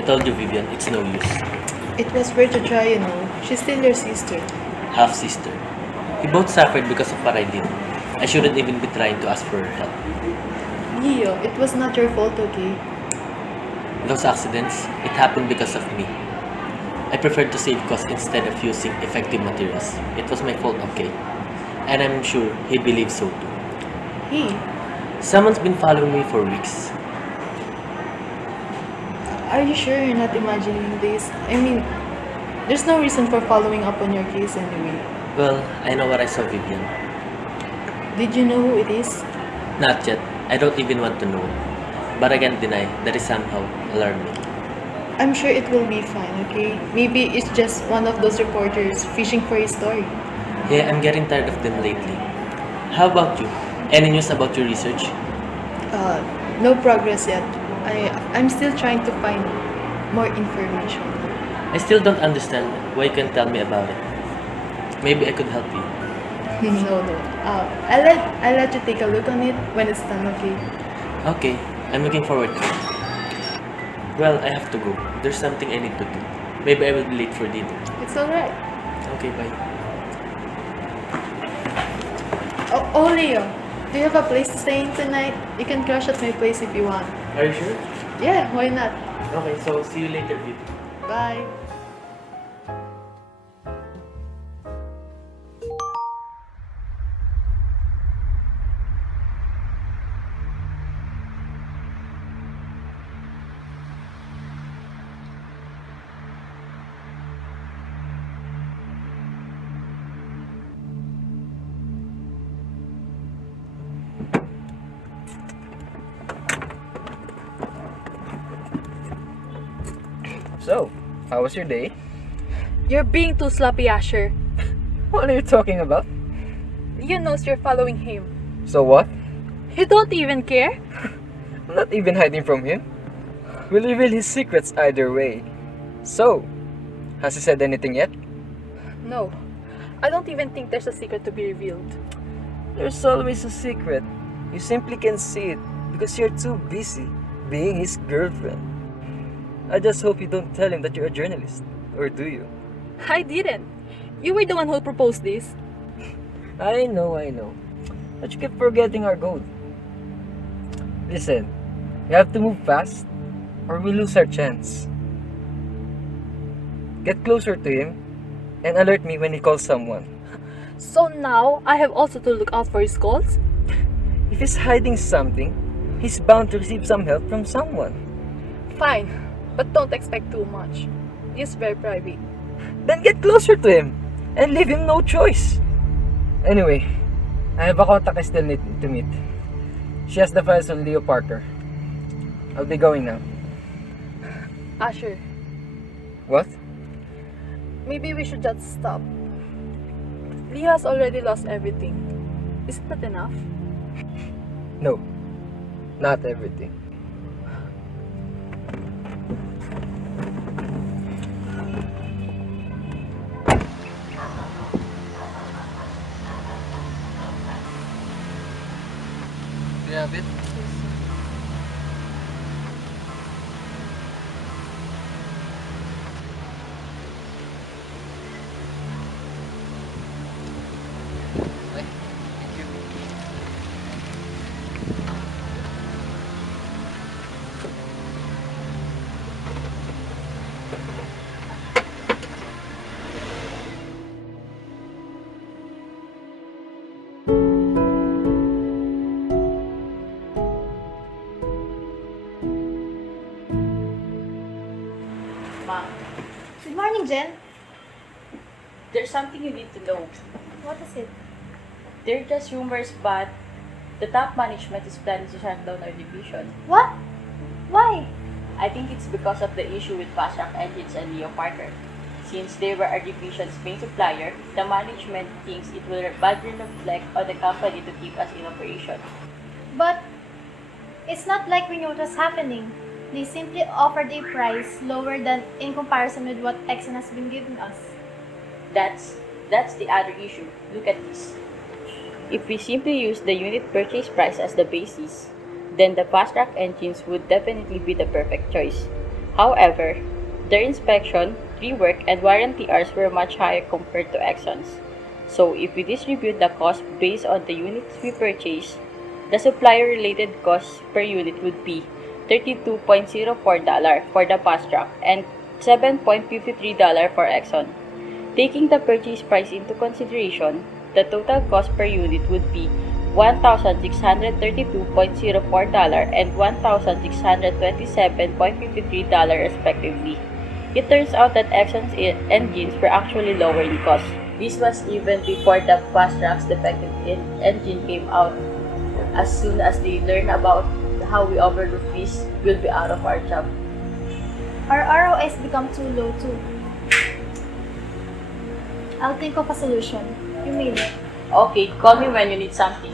I told you, Vivian, it's no use. It was worth a try, you know. She's still your sister. Half-sister. We both suffered because of what I did. I shouldn't even be trying to ask for her help. Leo, it was not your fault, okay? Those accidents, it happened because of me. I preferred to save costs instead of using effective materials. It was my fault, okay? And I'm sure he believes so too. He? Someone's been following me for weeks. Are you sure you're not imagining this? I mean, there's no reason for following up on your case anyway. Well, I know what I saw, Vivian. Did you know who it is? Not yet. I don't even want to know. But I can't deny that it somehow alarmed me. I'm sure it will be fine, okay? Maybe it's just one of those reporters fishing for a story. Yeah, I'm getting tired of them lately. How about you? Any news about your research? No progress yet. I'm still trying to find more information. I still don't understand why you can't tell me about it. Maybe I could help you. No. I'll let you take a look on it when it's done, okay? Okay, I'm looking forward to it. Well, I have to go. There's something I need to do. Maybe I will be late for dinner. It's alright. Okay, bye. Oh, Leo, do you have a place to stay in tonight? You can crash at my place if you want. Are you sure? Yeah, why not? Okay, so see you later, Viv. Bye. So, how was your day? You're being too sloppy, Asher. What are you talking about? You knows you're following him. So what? You don't even care? I'm not even hiding from him. We'll reveal his secrets either way. So, has he said anything yet? No. I don't even think there's a secret to be revealed. There's always a secret. You simply can't see it because you're too busy being his girlfriend. I just hope you don't tell him that you're a journalist. Or do you? I didn't. You were the one who proposed this. I know. But you keep forgetting our goal. Listen, we have to move fast or we lose our chance. Get closer to him and alert me when he calls someone. So now, I have also to look out for his calls? If he's hiding something, he's bound to receive some help from someone. Fine, but don't expect too much. He's very private. Then get closer to him and leave him no choice. Anyway, I have a contact I still need to meet. She has the files on Leo Parker. I'll be going now. Asher, What? maybe we should just stop. Leo has already lost everything. Isn't that enough? No, not everything. Do you have it? Thank you. Ma, Good morning, Jen. there's something you need to know. What is it? They're just rumors, but the top management is planning to shut down our division. What? Why? I think it's because of the issue with Fast Track Engines and Leo Parker. Since they were our division's main supplier, the management thinks it will badly reflect on the company to keep us in operation. But it's not like we knew what was happening. They simply offered a price lower than in comparison with what Exxon has been giving us. That's the other issue. Look at this. If we simply use the unit purchase price as the basis, then the Fast Track engines would definitely be the perfect choice. However, their inspection, rework, and warranty hours were much higher compared to Exxon's. So if we distribute the cost based on the units we purchase, the supplier-related cost per unit would be $32.04 for the fast track and $7.53 for Exxon. Taking the purchase price into consideration, the total cost per unit would be $1,632.04 and $1,627.53 respectively. It turns out that Exxon's engines were actually lower in cost. This was even before the fast track's defective engine came out. As soon as they learn about how we overlook this, we'll be out of our job. Our ROIs become too low too. I'll think of a solution. You made it. Okay, call me when you need something.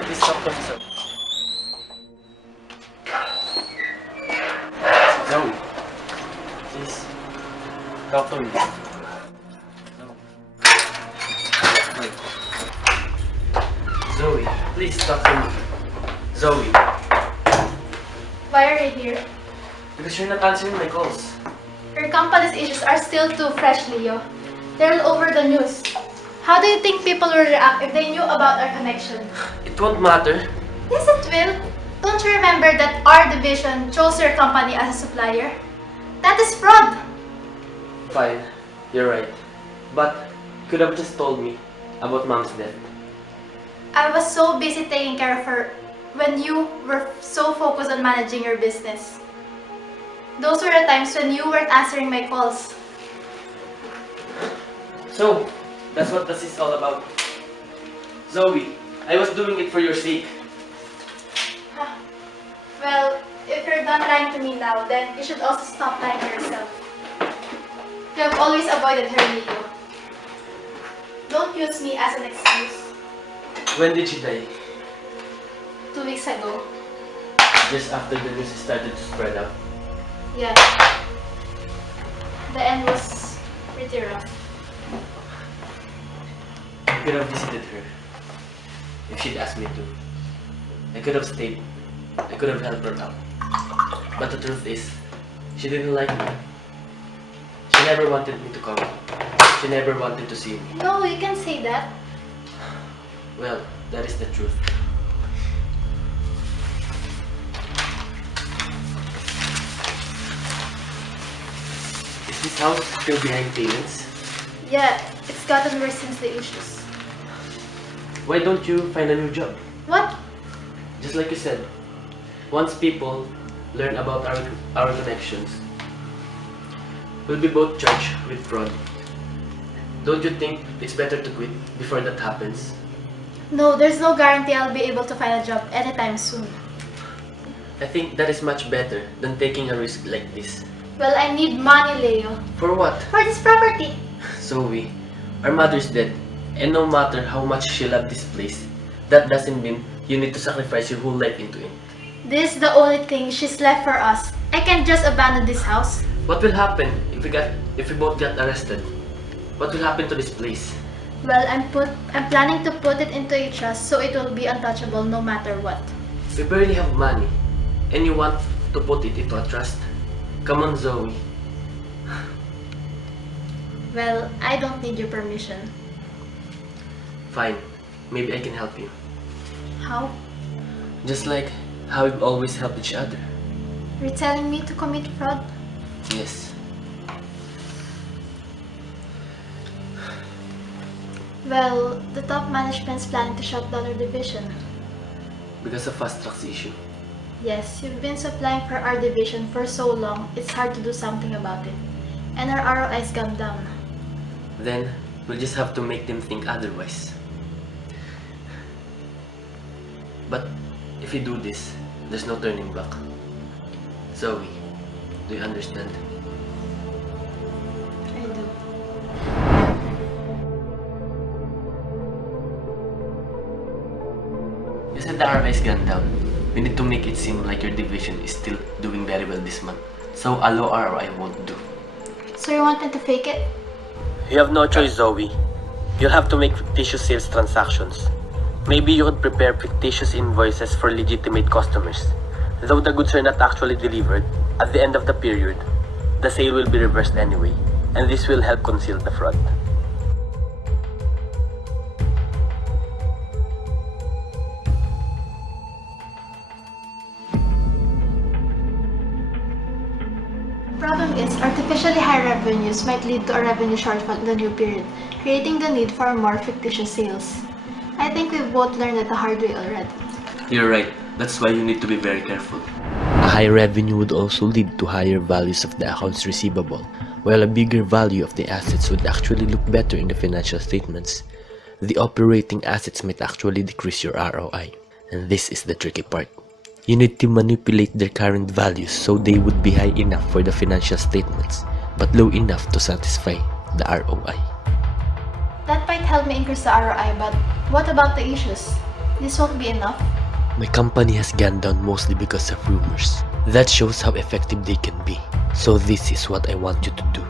Please talk to me, sir. Zoe, please talk to me. Wait. Zoe, please talk to me. Zoe, Why are you here? because you're not answering my calls. Your company's issues are still too fresh, Leo. They're all over the news. How do you think people will react if they knew about our connection? It won't matter. Yes, it will. Don't you remember that our division chose your company as a supplier? That is fraud. Fine, you're right. But you could have just told me about Mom's death. I was so busy taking care of her when you were so focused on managing your business. Those were the times when you weren't answering my calls. So, that's what this is all about. Zoe, I was doing it for your sake. Well, if you're done lying to me now, then you should also stop lying to yourself. You have always avoided her, Leo. Don't use me as an excuse. When did she die? 2 weeks ago. Just after the news started to spread out. Yeah. The end was pretty rough. I could have visited her if she'd asked me to. I could have stayed. I could have helped her out. But the truth is, she didn't like me. She never wanted me to come. She never wanted to see me. No, you can say that. Well, that is the truth. Is this house still behind payments? Yeah, it's gotten worse since the issues. Why don't you find a new job? What? Just like you said, once people learn about our connections, we'll be both charged with fraud. Don't you think it's better to quit before that happens? No, there's no guarantee I'll be able to find a job anytime soon. I think that is much better than taking a risk like this. Well, I need money, Leo. For what? For this property. Zoe, our mother's dead, and no matter how much she loved this place, that doesn't mean you need to sacrifice your whole life into it. This is the only thing she's left for us. I can't just abandon this house. What will happen if we both get arrested? What will happen to this place? Well, I'm planning to put it into a trust so it will be untouchable no matter what. We barely have money, and you want to put it into a trust? Come on, Zoe. Well, I don't need your permission. Fine, maybe I can help you. How? Just like how we've always helped each other. You're telling me to commit fraud? Yes. Well, the top management's planning to shut down our division. Because of fast track's issue. Yes, you've been supplying for our division for so long, it's hard to do something about it. And our ROI's gone down. Then, we'll just have to make them think otherwise. But if we do this, There's no turning back. Zoe, do you understand? I do. You said the RA is gone down. We need to make it seem like your division is still doing very well this month. So a low ROI won't do. So you want me to fake it? You have no choice, Zoe. You'll have to make fictitious sales transactions. Maybe you could prepare fictitious invoices for legitimate customers. Though the goods are not actually delivered, at the end of the period, the sale will be reversed anyway, and this will help conceal the fraud. Problem is, artificially high revenues might lead to a revenue shortfall in the new period, creating the need for more fictitious sales. I think we've both learned it the hard way already. You're right. That's why you need to be very careful. A high revenue would also lead to higher values of the accounts receivable, while a bigger value of the assets would actually look better in the financial statements. The operating assets might actually decrease your ROI. And this is the tricky part. You need to manipulate their current values so they would be high enough for the financial statements, but low enough to satisfy the ROI. That might help me increase the ROI, but what about the issues? This won't be enough. My company has gone down mostly because of rumors. That shows how effective they can be. So this is what I want you to do.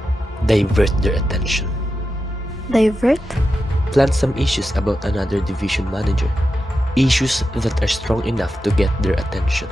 Divert their attention. Divert? Plant some issues about another division manager. Issues that are strong enough to get their attention.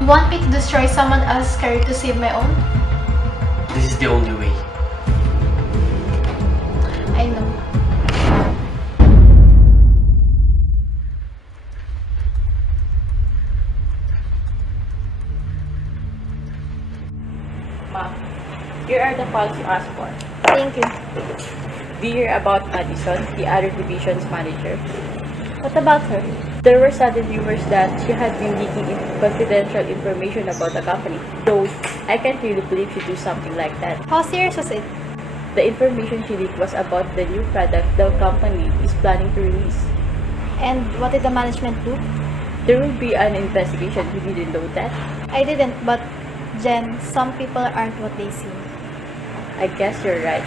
You want me to destroy someone else's career to save my own? This is the only way. I know. Ma'am, here are the files you asked for. Thank you. Do you hear about Madison, the other division's manager? What about her? There were sudden rumors that she had been leaking confidential information about the company, though I can't really believe she'd do something like that. How serious was it? The information she leaked was about the new product the company is planning to release. And what did the management do? There will be an investigation. You didn't know that? I didn't, but Jen, some people aren't what they seem. I guess you're right.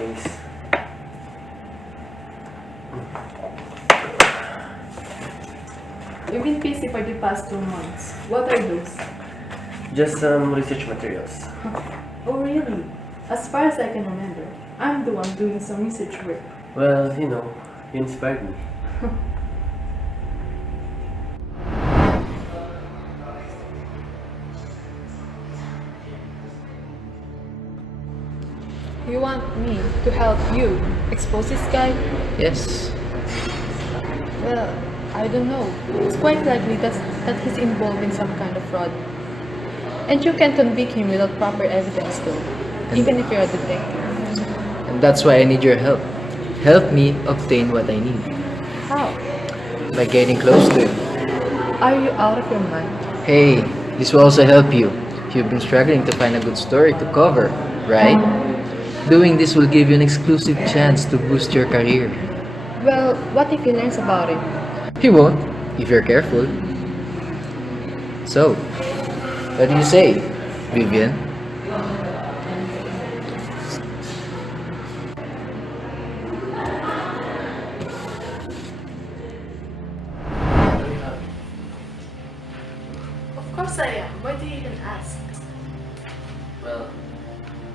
Thanks. You've been busy for the past 2 months. What are those? Just some research materials. Oh, really? As far as I can remember, I'm the one doing some research work. Well, you know, you inspired me. You want me to help you expose this guy? Yes. Well, I don't know. It's quite likely that he's involved in some kind of fraud. And you can convict him without proper evidence though, even if you're a detective. And that's why I need your help. Help me obtain what I need. How? By getting close to him. Are you out of your mind? Hey, this will also help you. You've been struggling to find a good story to cover, right? Doing this will give you an exclusive chance to boost your career. Well, what if he learns about it? He won't, if you're careful. So, what do you say, Vivian? Of course I am. Why do you even ask? Well,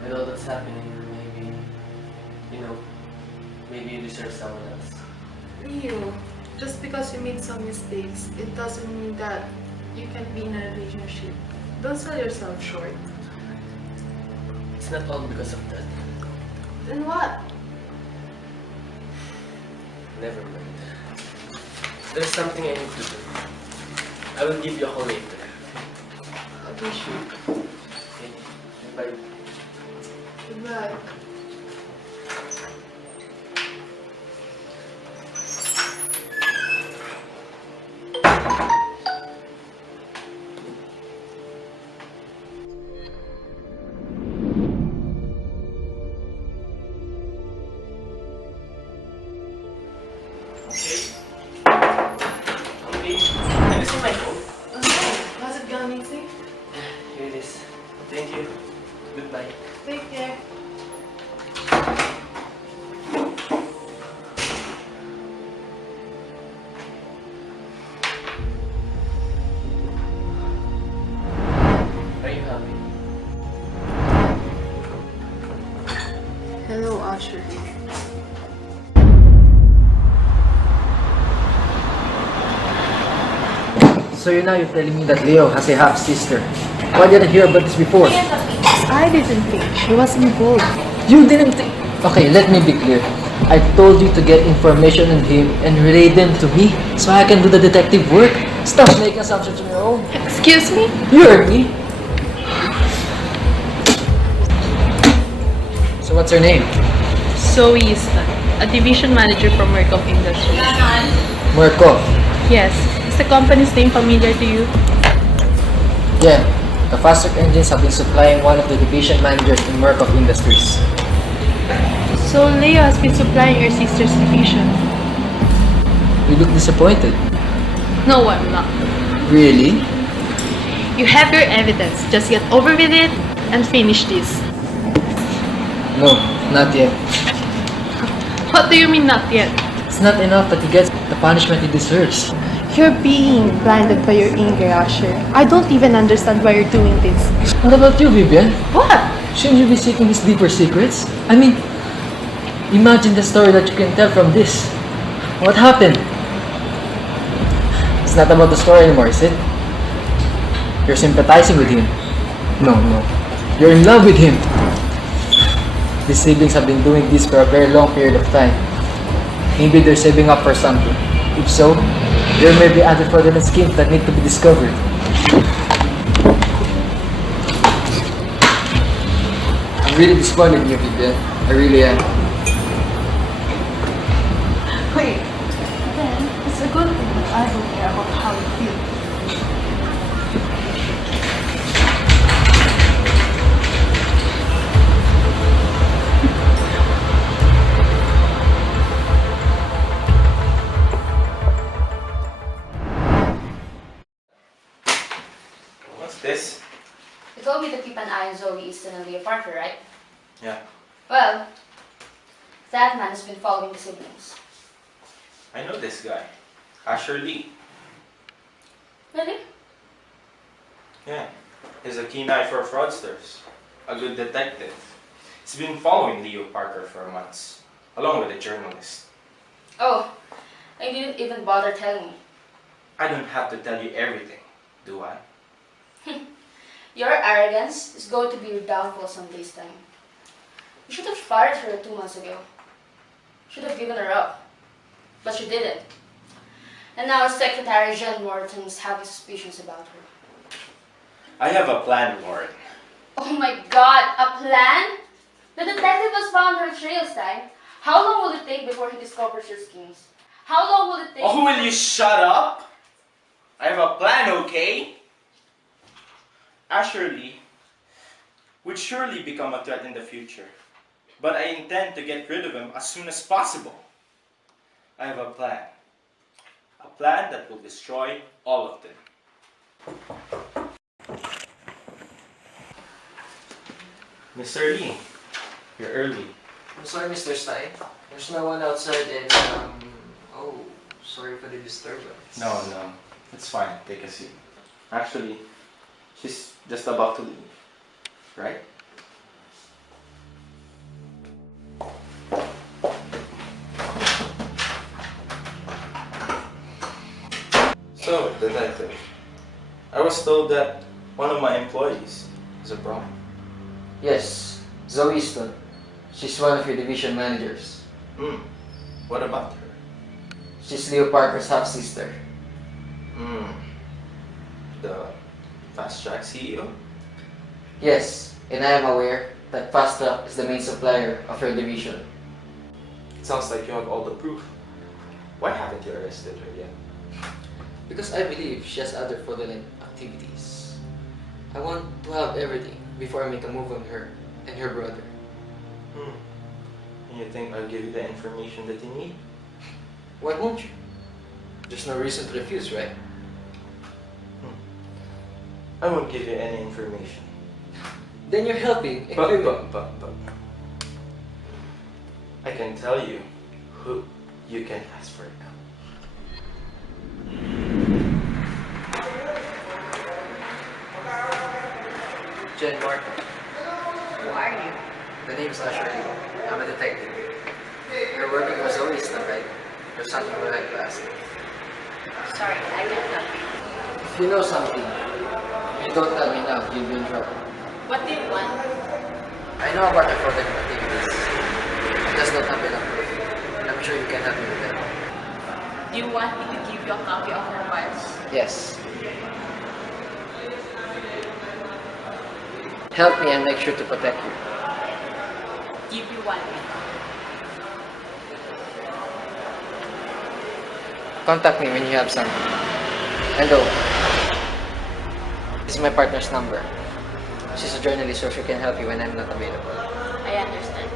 with all that's happening, maybe you deserve someone else. Leo, just because you made some mistakes, it doesn't mean that you can't be in a relationship. Don't sell yourself short. It's not all because of that. Then what? Never mind. There's something I need to do. I will give you a call later. Okay, sure. Okay, bye. Goodbye. Okay, have you seen my phone? How's it going, Nancy? Here it is. Thank you. Goodbye. Take care. Are you happy? Hello, Asher. So now you're telling me that Leo has a half-sister. Why didn't I hear about this before? I didn't think she was involved. You didn't think... Okay, let me be clear. I told you to get information on him and relay them to me so I can do the detective work. Stop making assumptions on your own. Excuse me? You heard me. So what's her name? Zoe Easton, a division manager from Mercom Industries. Markov. Yes. Is the company's name familiar to you? Yeah, the fast track engines have been supplying one of the division managers in Markov Industries. So Leo has been supplying your sister's division. You look disappointed. No, I'm not. Really? You have your evidence. Just get over with it and finish this. No, not yet. What do you mean not yet? It's not enough that he gets the punishment he deserves. You're being blinded by your anger, Asher. I don't even understand why you're doing this. What about you, Vivian? What? Shouldn't you be seeking his deeper secrets? I mean, imagine the story that you can tell from this. What happened? It's not about the story anymore, is it? You're sympathizing with him. No. You're in love with him. These siblings have been doing this for a very long period of time. Maybe they're saving up for something. If so, there may be other fraudulent schemes that need to be discovered. I'm really disappointed in you, Vivian. I really am. Wait. Then, it's a good thing that I don't care about how you feel. What's this? You told me to keep an eye on Zoe Easton and Leo Parker, right? Yeah, Well, that man has been following the siblings. I know this guy. Asher Lee. Really? Yeah, he's a keen eye for fraudsters. A good detective. He's been following Leo Parker for months, along with a journalist. Oh, I didn't even bother telling me. I don't have to tell you everything, do I? Your arrogance is going to be your downfall someday, STEIN. You should have fired her 2 months ago. Should have given her up. But you didn't. And now Secretary John Morton is having suspicions about her. I have a plan, Warren. Oh my god, a plan? The detective has found her trail, STEIN. How long will it take before he discovers your schemes? How long will it take? Oh, will you shut up? I have a plan, okay? Asher Lee would surely become a threat in the future, but I intend to get rid of him as soon as possible. I have a plan that will destroy all of them. Mr. Lee, you're early. I'm sorry, Mr. Stein. There's no one outside and, oh, sorry for the disturbance. No, it's fine. Take a seat. Actually, she's just about to leave, right? So, detective, I was told that One of my employees is abroad. Yes, Zoe Easton. She's one of your division managers. What about her? She's Leo Parker's half-sister. The Fast Track CEO? Yes, and I am aware that Fast Track is the main supplier of your division. It sounds like you have all the proof. Why haven't you arrested her yet? Because I believe she has other fraudulent activities. I want to have everything before I make a move on her and her brother. And you think I'll give you the information that you need? Why won't you? There's no reason to refuse, right? I won't give you any information. Then you're helping. But I can tell you who you can ask for help. Jen Martin. Who are you? The name is Asher Lee. I'm a detective. You're working with Zoe Easton, right? There's something we like to ask. Sorry, I can't help you. If you know something, you don't tell me now, you'll be in trouble. What do you want? I know about your fraudulent activities. I just don't have enough proof. And I'm sure you can help me with that. Do you want me to give you a copy of her files? Yes. Help me and make sure to protect you. Give you 1 week. Contact me when you have something. And this is my partner's number. She's a journalist, so she can help you when I'm not available. I understand.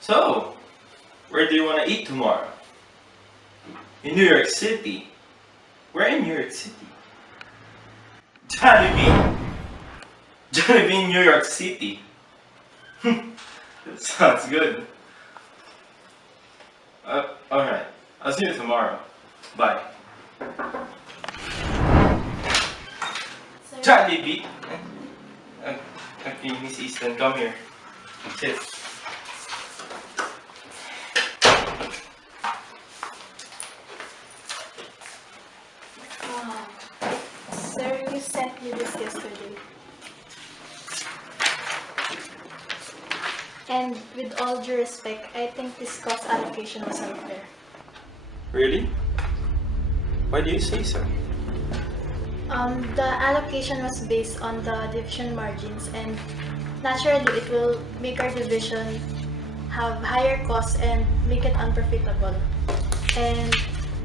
So, where do you want to eat tomorrow? In New York City. Where in New York City? Jollibee? Jollibee in New York City. That sounds good. Alright. I'll see you tomorrow. Bye. Jollibee? Okay, Miss Easton, come here. Sit. Sir, you sent me this yesterday. And with all due respect, I think this cost allocation was unfair. Really? Why do you say so? The allocation was based on the division margins, and naturally it will make our division have higher costs and make it unprofitable. And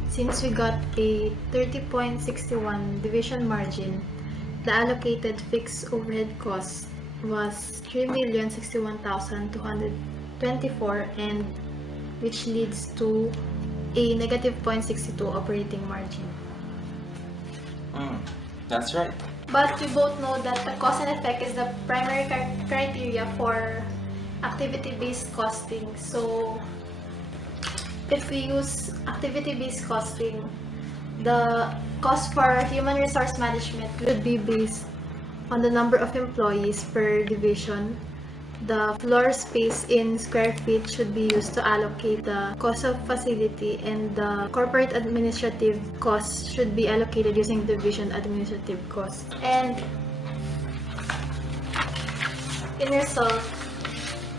since we got a 30.61 division margin, the allocated fixed overhead cost was 3,061,224, and which leads to a negative 0.62 operating margin. That's right. But we both know that the cause and effect is the primary criteria for activity-based costing. So if we use activity-based costing, the cost for human resource management would be based on the number of employees per division. The floor space in square feet should be used to allocate the cost of facility, and the corporate administrative costs should be allocated using division administrative costs. And in result,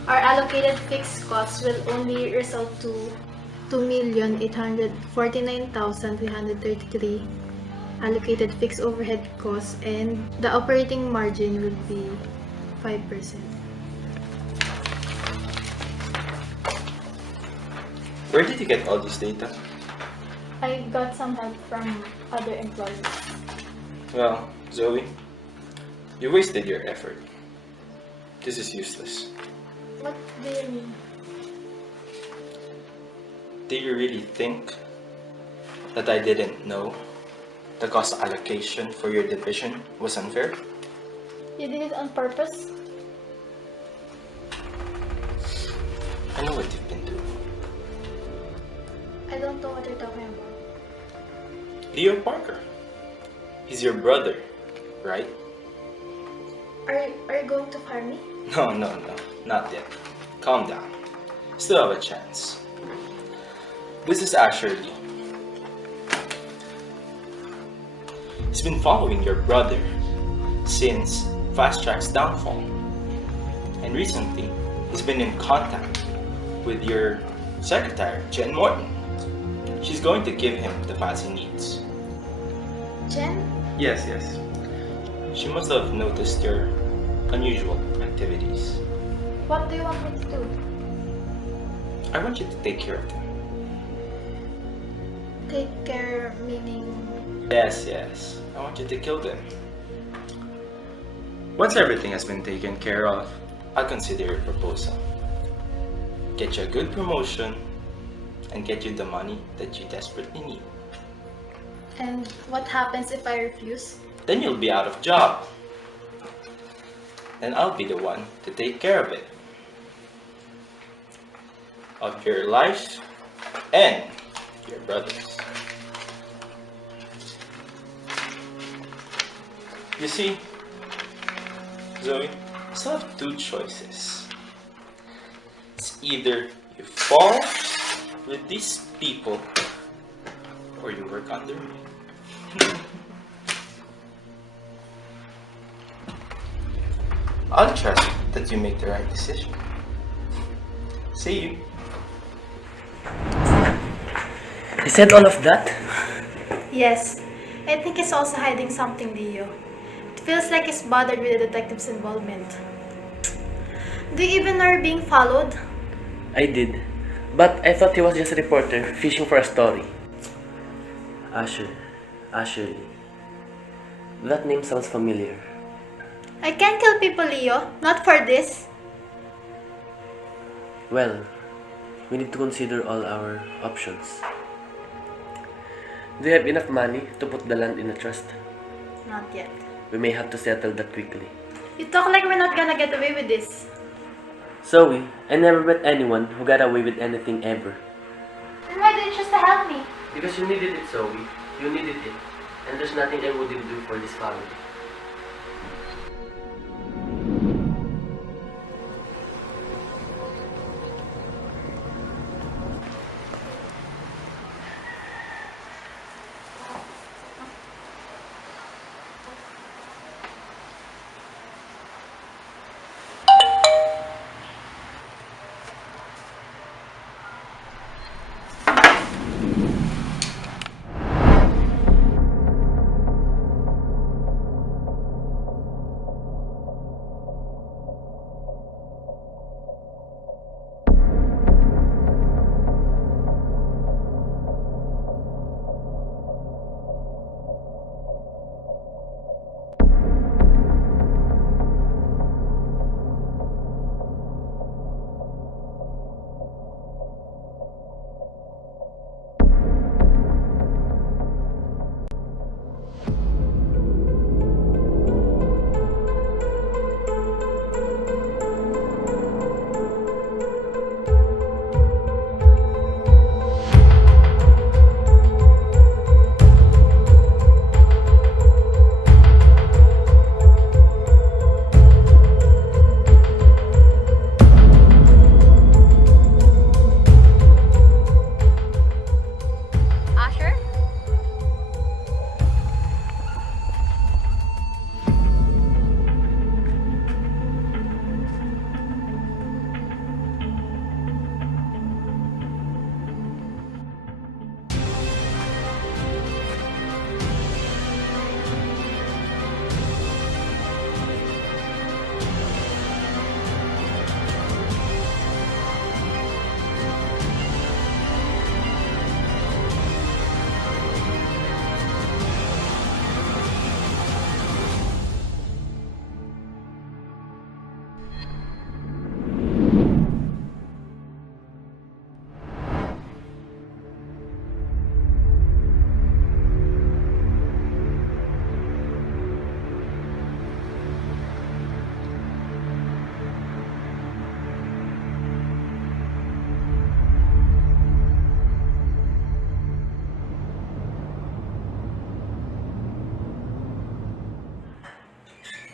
our allocated fixed costs will only result to 2,849,333 allocated fixed overhead costs, and the operating margin will be 5%. Where did you get all this data? I got some help from other employees. Well, Zoe, you wasted your effort. This is useless. What do you mean? Do you really think that I didn't know the cost allocation for your division was unfair? You did it on purpose? I know what you've been doing. I don't know what you're talking about. Leo Parker. He's your brother, right? Are you going to fire me? No, not yet. Calm down. Still have a chance. This is Ashley. He's been following your brother since Fast Track's downfall. And recently, he's been in contact with your secretary, Jen Morton. She's going to give him the files he needs. Jen? Yes. She must have noticed your unusual activities. What do you want me to do? I want you to take care of them. Take care, meaning... Yes. I want you to kill them. Once everything has been taken care of, I'll consider your proposal. Get you a good promotion and get you the money that you desperately need. And what happens if I refuse? Then you'll be out of job. And I'll be the one to take care of it. Of your life and your brother's. You see, Zoe, you still have two choices. It's either you fall with these people or you work under me. I'll trust that you make the right decision. See you. He said all of that? Yes. I think he's also hiding something, Leo. It feels like he's bothered with the detective's involvement. Do you even know you're being followed? I did. But I thought he was just a reporter fishing for a story. Ashley. That name sounds familiar. I can't kill people, Leo. Not for this. Well, we need to consider all our options. Do you have enough money to put the land in a trust? Not yet. We may have to settle that quickly. You talk like we're not gonna get away with this. Zoe, I never met anyone who got away with anything ever. Then why didn't you just help me? Because you needed it, Zoe. You needed it. And there's nothing I wouldn't do for this family.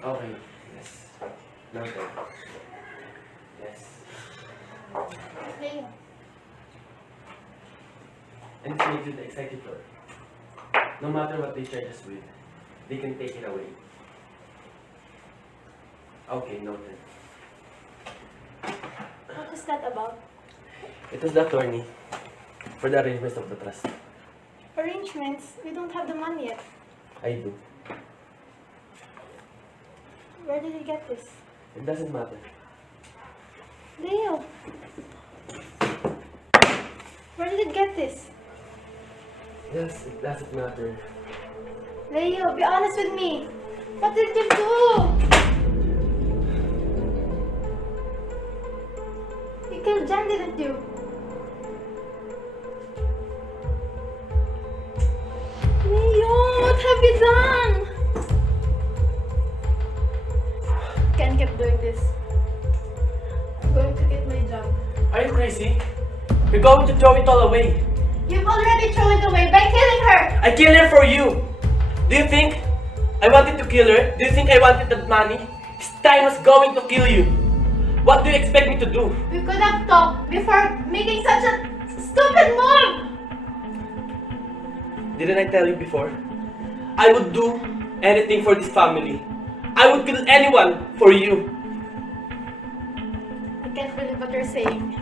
Okay, yes. Noted. Yes. Leo. And this makes you the executor. No matter what they charge us with, they can take it away. Okay, noted. What is that about? It was the attorney for the arrangements of the trust. Arrangements? We don't have the money yet. I do. Where did you get this? It doesn't matter. Leo! Where did you get this? Yes, it doesn't matter. Leo, be honest with me! What did you do? You killed Jen, didn't you? Leo, what have you done? Can't keep doing this. I'm going to quit my job. Are you crazy? You're going to throw it all away. You've already thrown it away by killing her! I killed her for you. Do you think I wanted to kill her? Do you think I wanted that money? Stein was going to kill you. What do you expect me to do? We could have talked before making such a stupid move! Didn't I tell you before? I would do anything for this family. I would kill anyone for you. I can't believe what you're saying.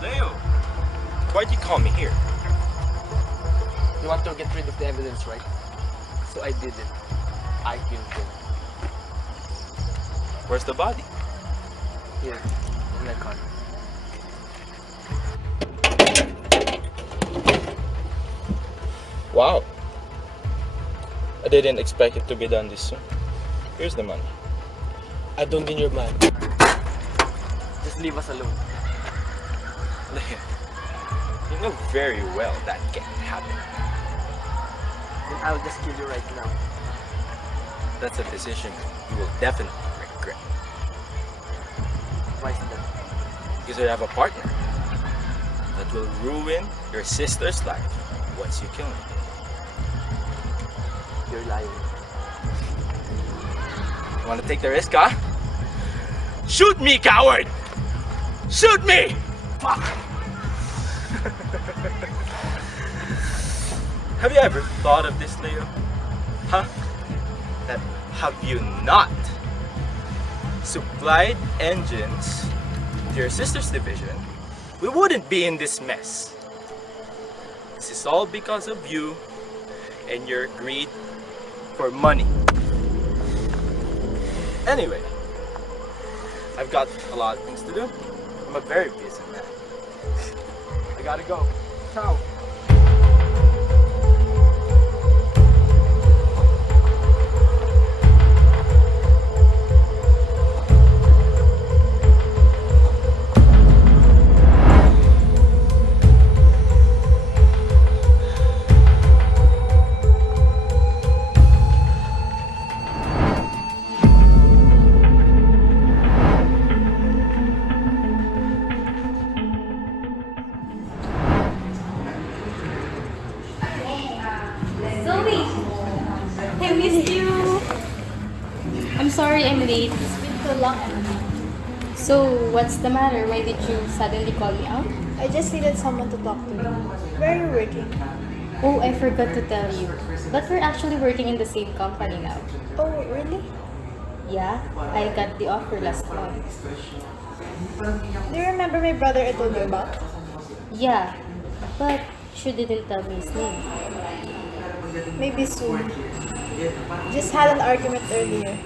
Leo, why'd you call me here? You want to get rid of the evidence, right? So I did it. I killed him. Where's the body? Here, in my car. Wow. I didn't expect it to be done this soon. Here's the money. I don't need your money. Just leave us alone. Leo, you know very well that can't happen. Then I'll just kill you right now. That's a decision you will definitely regret. Why is that? Because you have a partner that will ruin your sister's life once you kill him. You're lying. You want to take the risk, huh? Shoot me, coward! Shoot me! Fuck! Have you ever thought of this, Leo? Huh? That have you not supplied engines to your sister's division, we wouldn't be in this mess. This is all because of you and your greed for money. Anyway, I've got a lot of things to do. I'm a very busy man. I gotta go. Ciao. Sorry I'm late. It's been too long. So, what's the matter? Why did you suddenly call me out? I just needed someone to talk to. Where are you working? Oh, I forgot to tell you. But we're actually working in the same company now. Oh, really? Yeah, I got the offer last month. Do you remember my brother I told you about? Yeah, but she didn't tell me his name. Maybe soon. Just had an argument earlier.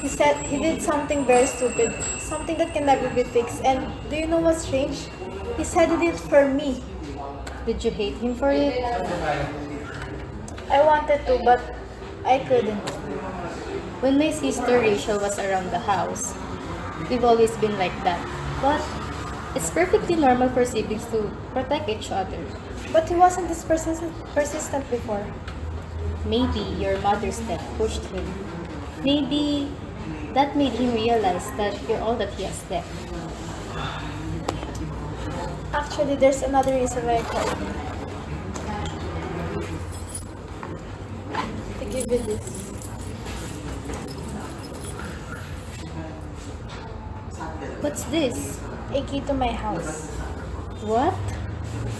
He said he did something very stupid, something that can never be fixed. And do you know what's strange? He said he did it for me. Did you hate him for it? I wanted to, but I couldn't. When my sister Rachel was around the house, we've always been like that. But it's perfectly normal for siblings to protect each other. But he wasn't this persistent before. Maybe your mother's death pushed him. Maybe that made him realize that you're all that he has left. Actually, there's another reason why I called you. To give you this. What's this? A key to my house. What?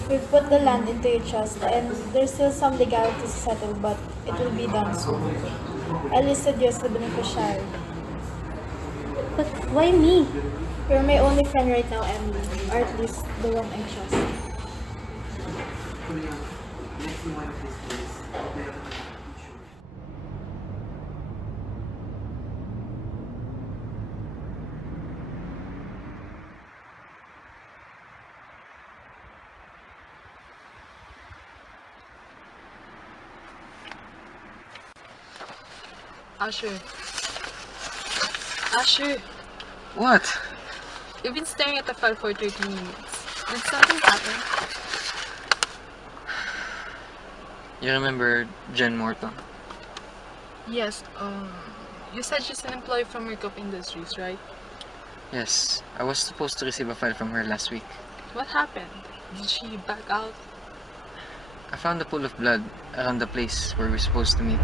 We put the land into a trust and there's still some legalities to settle, but it will be done soon. I listed you as the beneficiary. But why me? You're my only friend right now, Emily, or at least the one I trust. Asher. Asher, What? you've been staring at the file for 30 minutes. Did something happen? You remember Jen Morton? Yes, you said she's an employee from RACFest Industries, right? Yes, I was supposed to receive a file from her last week. What happened? Did she back out? I found a pool of blood around the place where we're supposed to meet.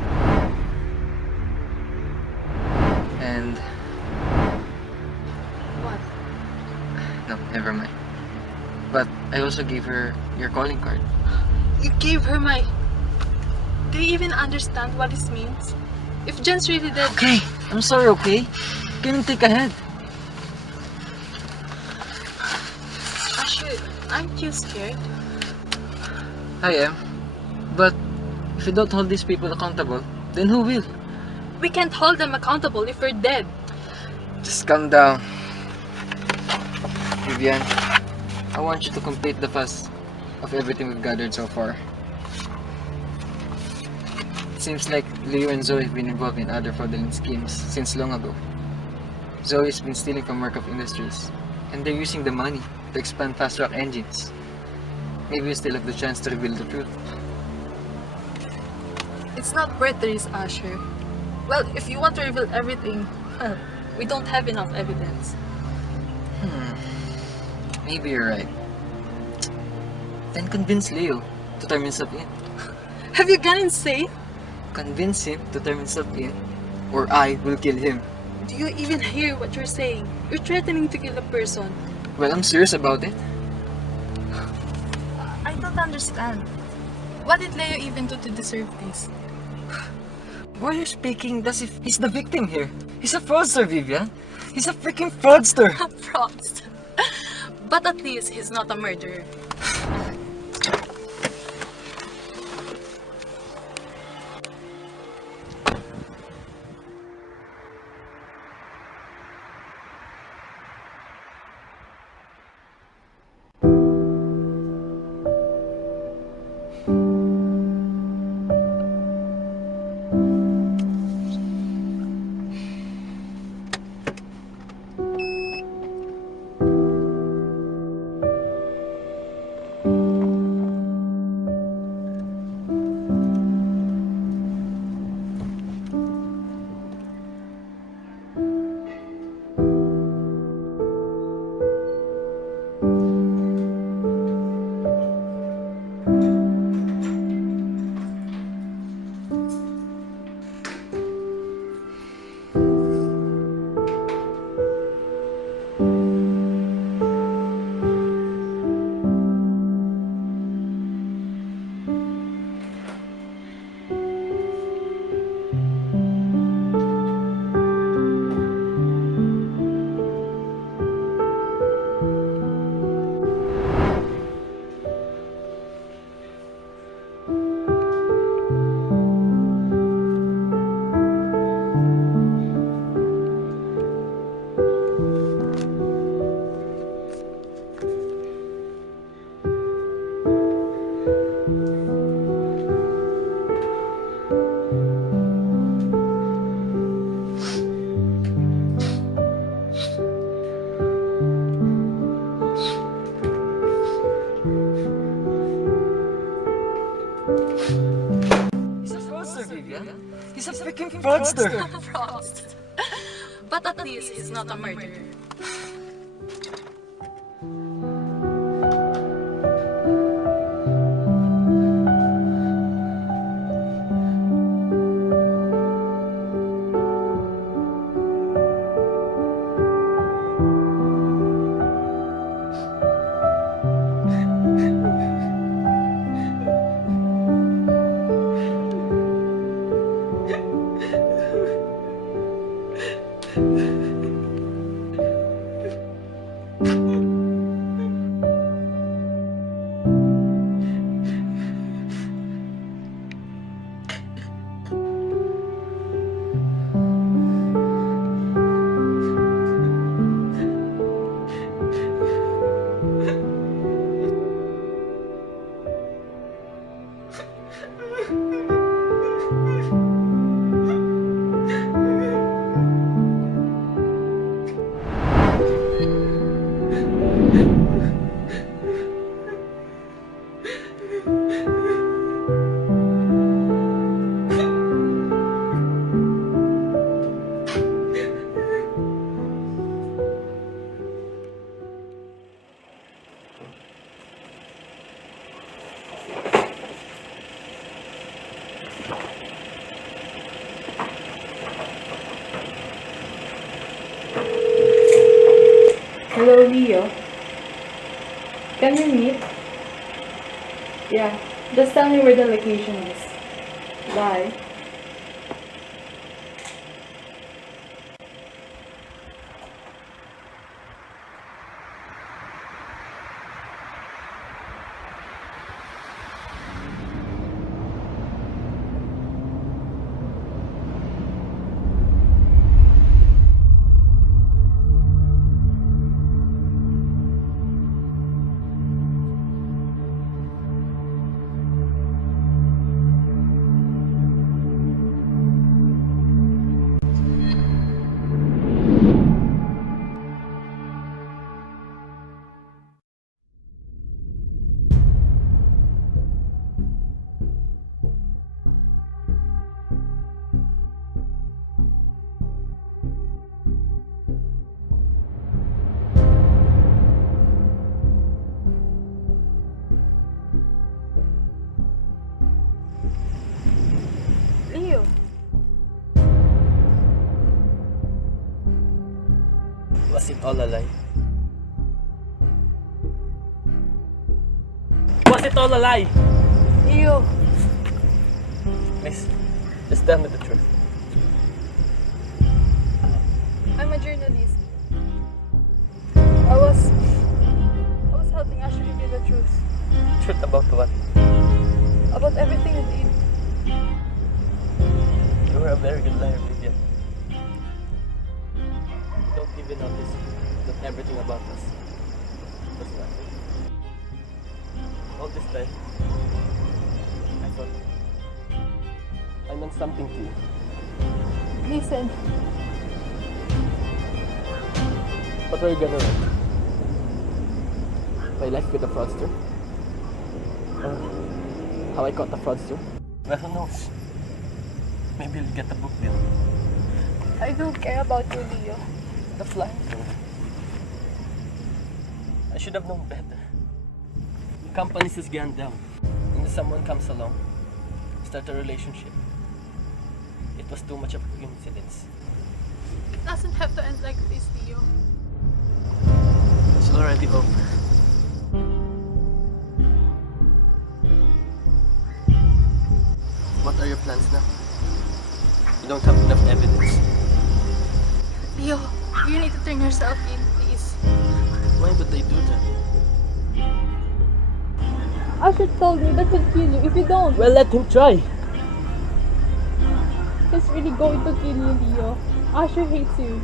And What? no, never mind. But I also gave her your calling card. You gave her my... Do you even understand what this means? If Jen's really dead... Okay, I'm sorry, okay? Can you take a head? Asher, aren't you scared? I am. But if you don't hold these people accountable, then who will? We can't hold them accountable if we're dead. Just calm down. Vivian, I want you to complete the fuss of everything we've gathered so far. It seems like Leo and Zoe have been involved in other fraudulent schemes since long ago. Zoe's been stealing from RACFest Industries, and they're using the money to expand fast-track engines. Maybe we still have the chance to reveal the truth. It's not worth the risk, Asher. Well, if you want to reveal everything, well, we don't have enough evidence. Maybe you're right. Then convince Leo to turn himself in. Have you gone insane? Convince him to turn himself in, or I will kill him. Do you even hear what you're saying? You're threatening to kill a person. Well, I'm serious about it. I don't understand. What did Leo even do to deserve this? Why are you speaking as if he's the victim here? He's a fraudster, Vivian. He's a freaking fraudster. A fraudster. But at least he's not a murderer. fraudster. But at least he's not a murderer. Hello, Leo. Can we meet? Yeah, just tell me where the location is. Bye. Leo, Was it all a lie? Was it all a lie? Leo, Please, just tell me the truth. I'm a journalist. I was helping Ashley reveal the truth Truth about what? about everything you did. You were a very good liar, Vivian. Don't even notice that everything about us was nothing. All this time, I thought I meant something to you. Listen, What were you gonna write? My life with a fraudster? Or how I caught a fraudster? Well, who knows? Maybe you'll get a book deal. I don't care about you, Leo. The flying thing. I should have known better. The company is gone down. And if someone comes along, start a relationship. It was too much of a coincidence. It doesn't have to end like this, Leo. It's already over. What are your plans now? You don't have enough evidence. Leo, you need to turn yourself in, please. Why would they do that? Asher told me that he'll kill you if you don't. Well, let him try. He's really going to kill you, Leo. Asher hates you.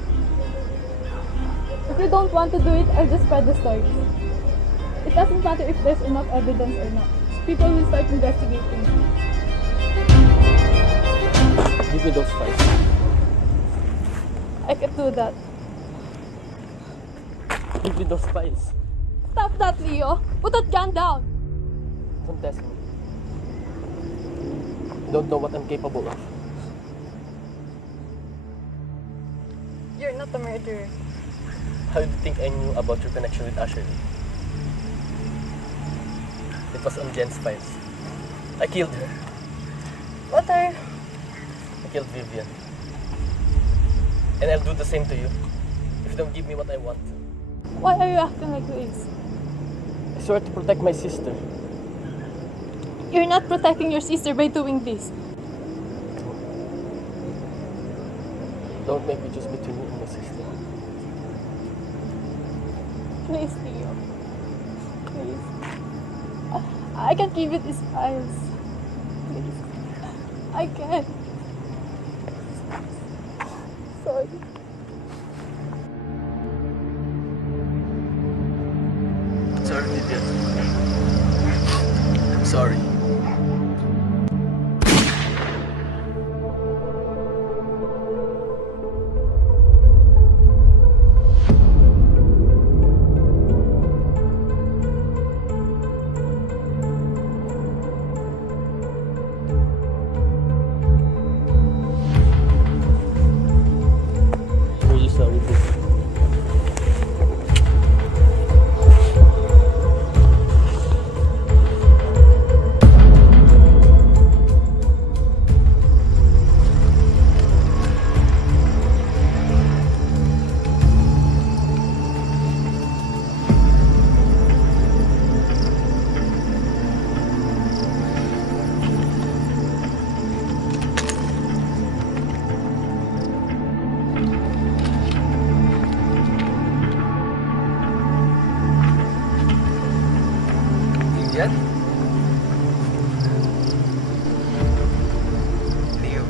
If you don't want to do it, I'll just spread the stories. It doesn't matter if there's enough evidence or not. People will start investigating. Give me those files. I can do that. Give me those files. Stop that, Leo. Put that gun down. Don't test me. You don't know what I'm capable of. not the murderer. How did you think I knew about your connection with Ashley? It was on Jen's files. I killed her. What are... I killed Vivian. And I'll do the same to you if you don't give me what I want. Why are you acting like this? I swear to protect my sister. You're not protecting your sister by doing this. Don't make me choose between you and my sister. Please, Leo. Please. I can't give you these files. Please. I can't. Sorry. Sorry, Vivian. I'm sorry. I'm really sorry, Vivian. Vivian? Leo.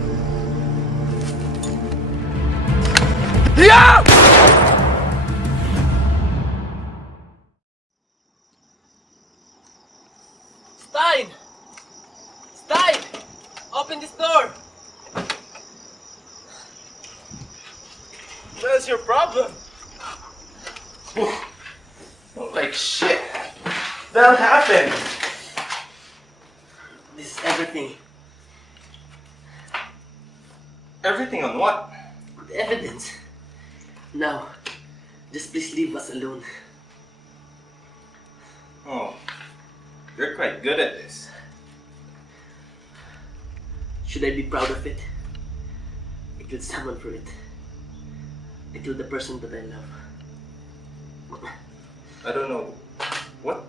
Leo! Stein! Stein! Open this door! What's your problem? Look like shit. That'll happen. This is everything. Everything on what? The evidence. Now, just please leave us alone. Oh, you're quite good at this. Should I be proud of it? I killed someone for it. I killed the person that I love. I don't know what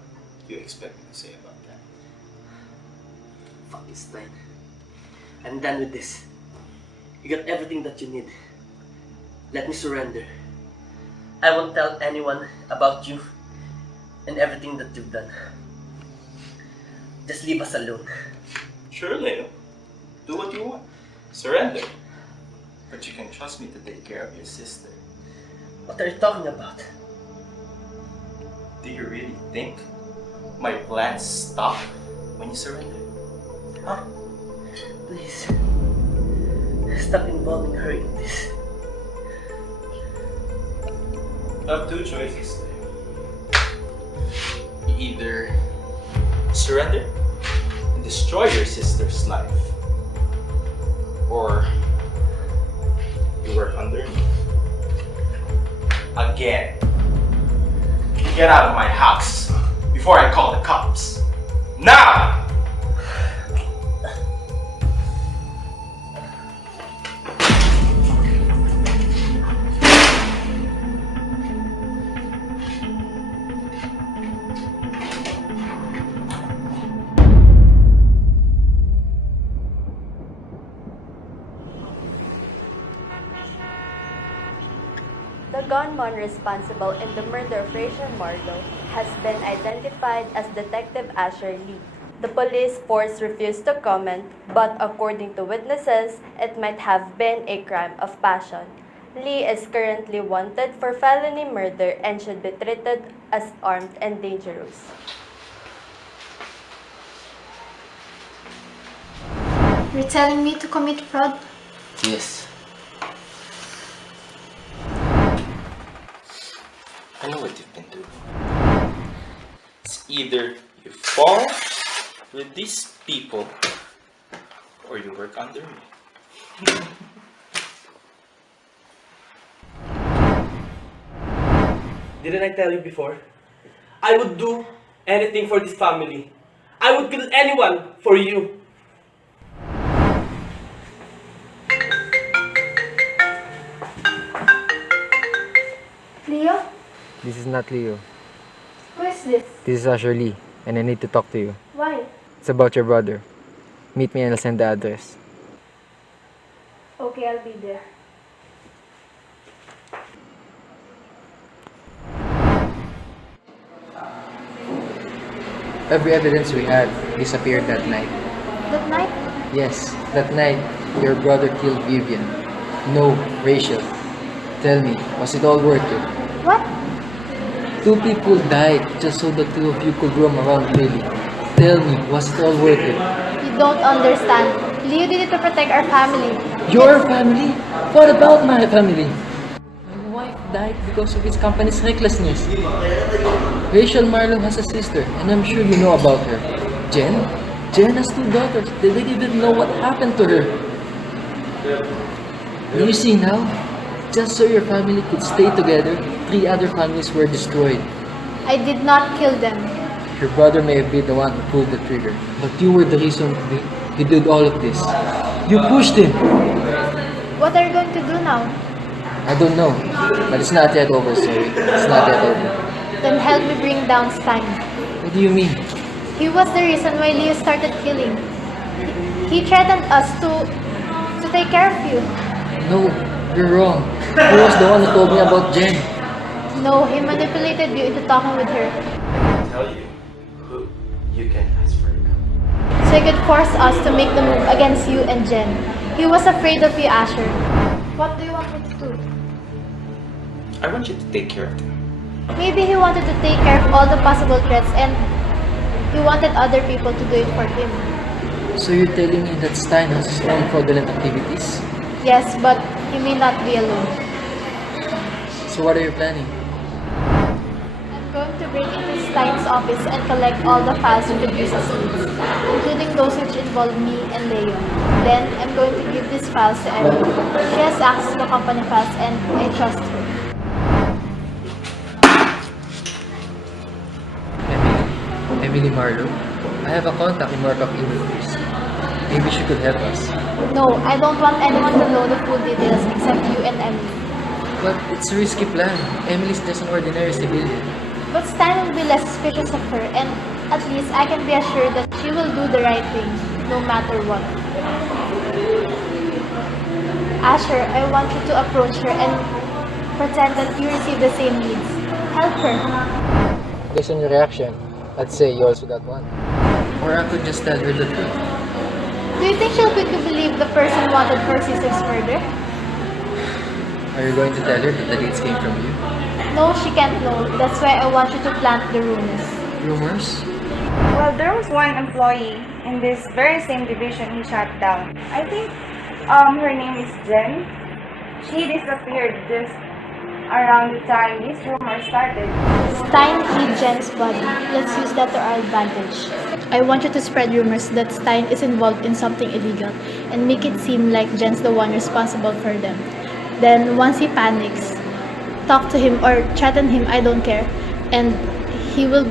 you expect me to say about that. Fuck you, Stein. I'm done with this. You got everything that you need. Let me surrender. I won't tell anyone about you and everything that you've done. Just leave us alone. Sure, Leo. Do what you want. Surrender. But you can trust me to take care of your sister. What are you talking about? Do you really think my plans stop when you surrender? Huh? Please, stop involving her in this. You have two choices today. You either surrender and destroy your sister's life, or you work under me. Again. Get out of my house before I call the cops. Now! The gunman responsible in the murder of Rachel Marlowe has been identified as Detective Asher Lee. The police force refused to comment, but according to witnesses, it might have been a crime of passion. Lee is currently wanted for felony murder and should be treated as armed and dangerous. You're telling me to commit fraud? Yes. I know what you've been doing. It's either you fall with these people or you work under me. Didn't I tell you before? I would do anything for this family. I would kill anyone for you. Leo? This is not Leo. Who is this? This is Asher Lee, and I need to talk to you. Why? It's about your brother. Meet me and I'll send the address. Okay, I'll be there. Every evidence we had disappeared that night. That night? Yes, that night your brother killed Vivian. No, Rachel. Tell me, was it all worth it? What? 2 people died just so the 2 of you could roam around freely. Tell me, was it all worth it? You don't understand. Leo did it to protect our family. Your family? What about my family? My wife died because of his company's recklessness. Rachel Marlowe has a sister, and I'm sure you know about her. Jen? Jen has 2 daughters. They didn't even know what happened to her. Do you see now? Just so your family could stay together, 3 other families were destroyed. I did not kill them. Your brother may have been the one who pulled the trigger, but you were the reason he did all of this. You pushed him. What are you going to do now? I don't know, but it's not yet over, sorry. It's not yet over. Then help me bring down Stein. What do you mean? He was the reason why Leo started killing. He threatened us to take care of you. No, you're wrong. He was the one who told me about Jen. No, he manipulated you into talking with her. Tell you who you can ask for help. So he could force us to make the move against you and Jen. He was afraid of you, Asher. What do you want me to do? I want you to take care of them. Maybe he wanted to take care of all the possible threats and he wanted other people to do it for him. So you're telling me that Stein has his own fraudulent activities? Yes, but he may not be alone. So what are you planning? I'm going to break into Stein's office and collect all the files with the business leads, including those which involve me and Leo. Then, I'm going to give these files to Emily. She has access to the company files and I trust her. Emily Marlowe? I have a contact in Markup Industries. Maybe she could help us. No, I don't want anyone to know the full details except you and Emily. But it's a risky plan. Emily's just an ordinary civilian. But Stein will be less suspicious of her and at least I can be assured that she will do the right thing, no matter what. Asher, I want you to approach her and pretend that you receive the same needs. Help her. Based on your reaction, I'd say you also got one. Or I could just tell her the truth. Do you think she'll quickly believe the person wanted for Caesar's murder? Are you going to tell her that the dates came from you? No, she can't know. That's why I want you to plant the rumors. Rumors? Well, there was one employee in this very same division he shut down. I think her name is Jen. She disappeared just around the time this rumor started. Stein hid Jen's body. Let's use that to our advantage. I want you to spread rumors that Stein is involved in something illegal and make it seem like Jen's the one responsible for them. Then, once he panics, talk to him or threaten him, I don't care, and he will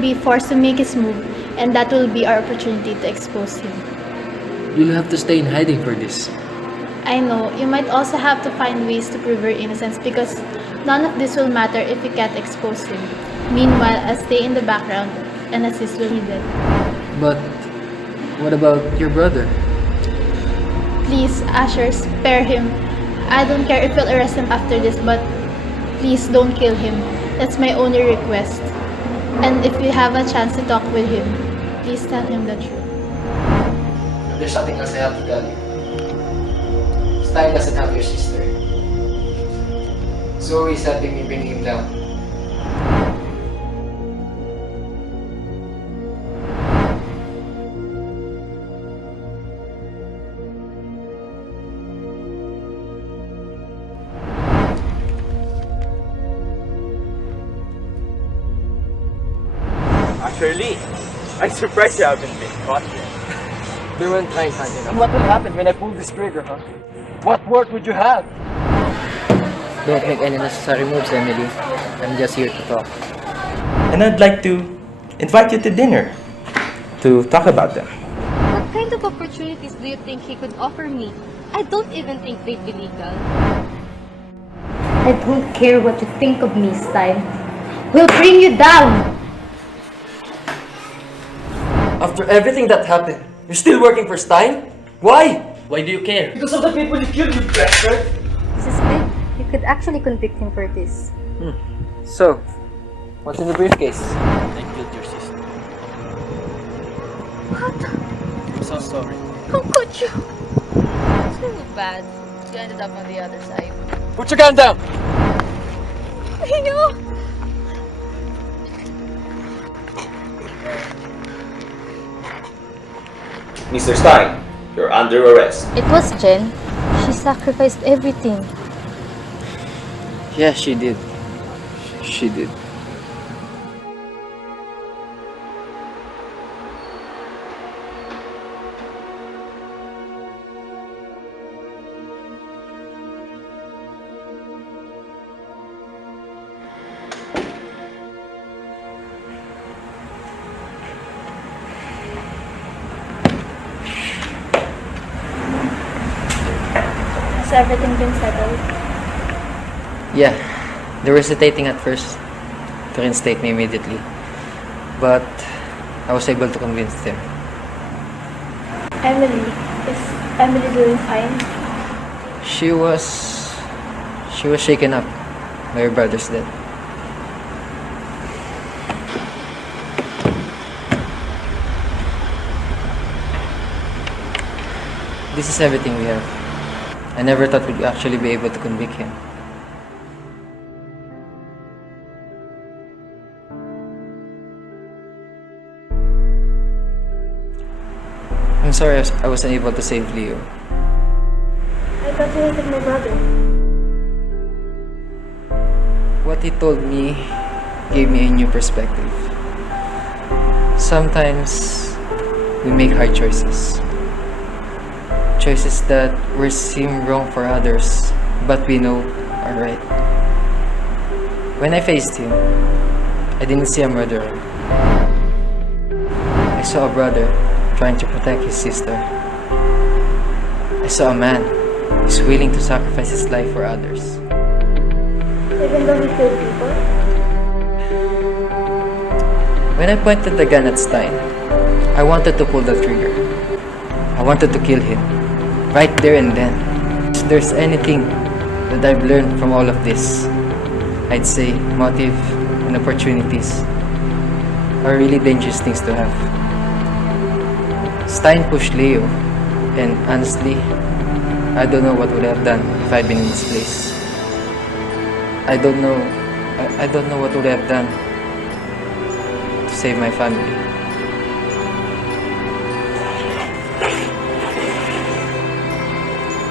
be forced to make his move, and that will be our opportunity to expose him. You'll have to stay in hiding for this. I know, you might also have to find ways to prove your innocence because none of this will matter if you can't expose him. Meanwhile, I'll stay in the background and assist when needed. But what about your brother? Please, Asher, spare him. I don't care if you'll arrest him after this, but please don't kill him. That's my only request. And if you have a chance to talk with him, please tell him the truth. There's something else I have to tell you. Stein doesn't have your sister. Zoe is helping me bring him down. Shirley, I'm surprised you haven't been caught yet. They weren't trying hard enough. What will happen when I pull this trigger, huh? What work would you have? Don't make any necessary moves, Emily. I'm just here to talk. And I'd like to invite you to dinner to talk about them. What kind of opportunities do you think he could offer me? I don't even think they'd be legal. I don't care what you think of me, Stein. We'll bring you down! After everything that happened, you're still working for Stein? Why? Why do you care? Because of the people you killed, you bastard! This is big. You could actually convict him for this. So, what's in the briefcase? I killed your sister. What? I'm so sorry. How could you? It's really bad. You ended up on the other side. Put your gun down! Leo! Mr. Stein, you're under arrest. It was Jen. She sacrificed everything. Yeah, she did. She did. Has everything been settled? Yeah, they were hesitating at first to reinstate me immediately. But I was able to convince them. Emily, is Emily doing fine? She was shaken up by her brother's death. This is everything we have. I never thought we'd actually be able to convict him. I'm sorry I wasn't able to save Leo. I thought you hated my brother. What he told me gave me a new perspective. Sometimes we make hard choices. Choices that will seem wrong for others, but we know are right. When I faced him, I didn't see a murderer. I saw a brother trying to protect his sister. I saw a man who's willing to sacrifice his life for others. Even though he killed people? When I pointed the gun at Stein, I wanted to pull the trigger. I wanted to kill him, right there and then. If there's anything that I've learned from all of this, I'd say motive and opportunities are really dangerous things to have. Stein pushed Leo, and honestly, I don't know what would I have done if I'd been in his place. I don't know what would I have done to save my family.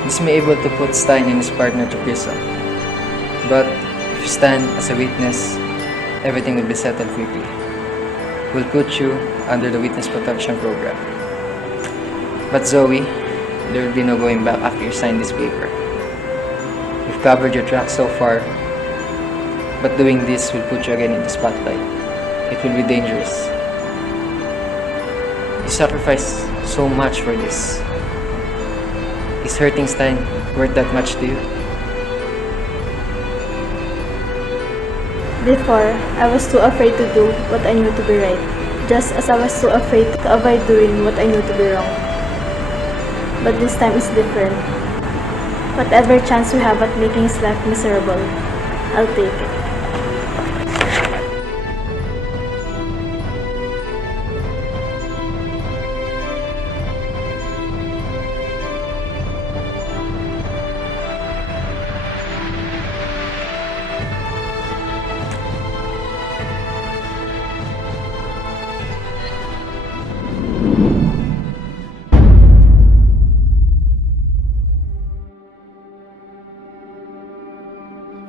This may be able to put Stein and his partner to prison, but if you stand as a witness, everything will be settled quickly. We'll put you under the witness protection program. But Zoe, there will be no going back after you sign this paper. You've covered your tracks so far, but doing this will put you again in the spotlight. It will be dangerous. You sacrificed so much for this. Is hurting Stein worth that much to you? Before, I was too afraid to do what I knew to be right, just as I was too afraid to avoid doing what I knew to be wrong. But this time is different. Whatever chance we have at making his life miserable, I'll take it.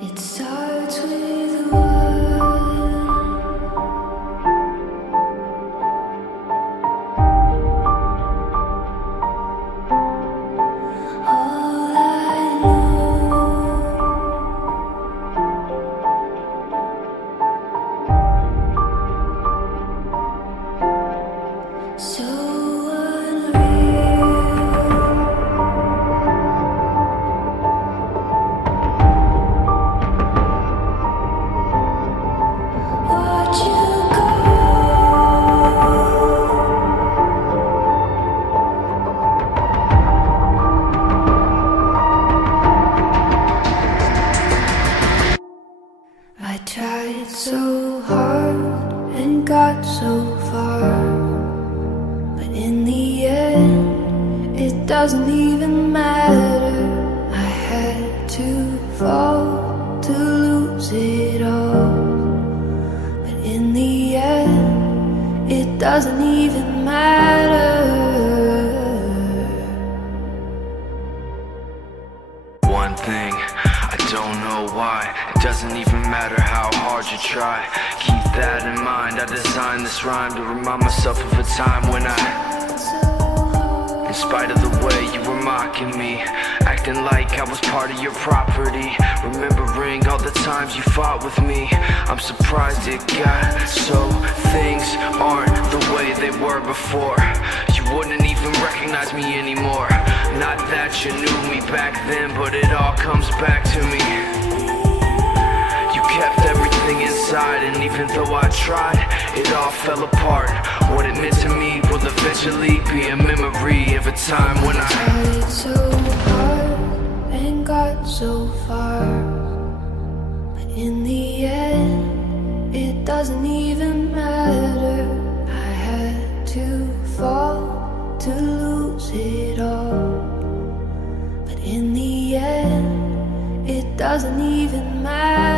It starts with so hard and got so far, but in the end, it doesn't even matter. I had to fall to lose it all, but in the end, it doesn't even matter. One thing, I don't know why. It doesn't even matter how hard you try. Keep that in mind. I designed this rhyme to remind myself of a time when in spite of the way you were mocking me, acting like I was part of your property, remembering all the times you fought with me, I'm surprised it got so things aren't the way they were before. You wouldn't even recognize me anymore. Not that you knew me back then, but it all comes back to me. You kept everything inside, and even though I tried, it all fell apart. What it meant to me will eventually be a memory of a time when I tried so hard and got so far, but in the end, it doesn't even matter. I had to fall to lose it all, but in the end, it doesn't even matter.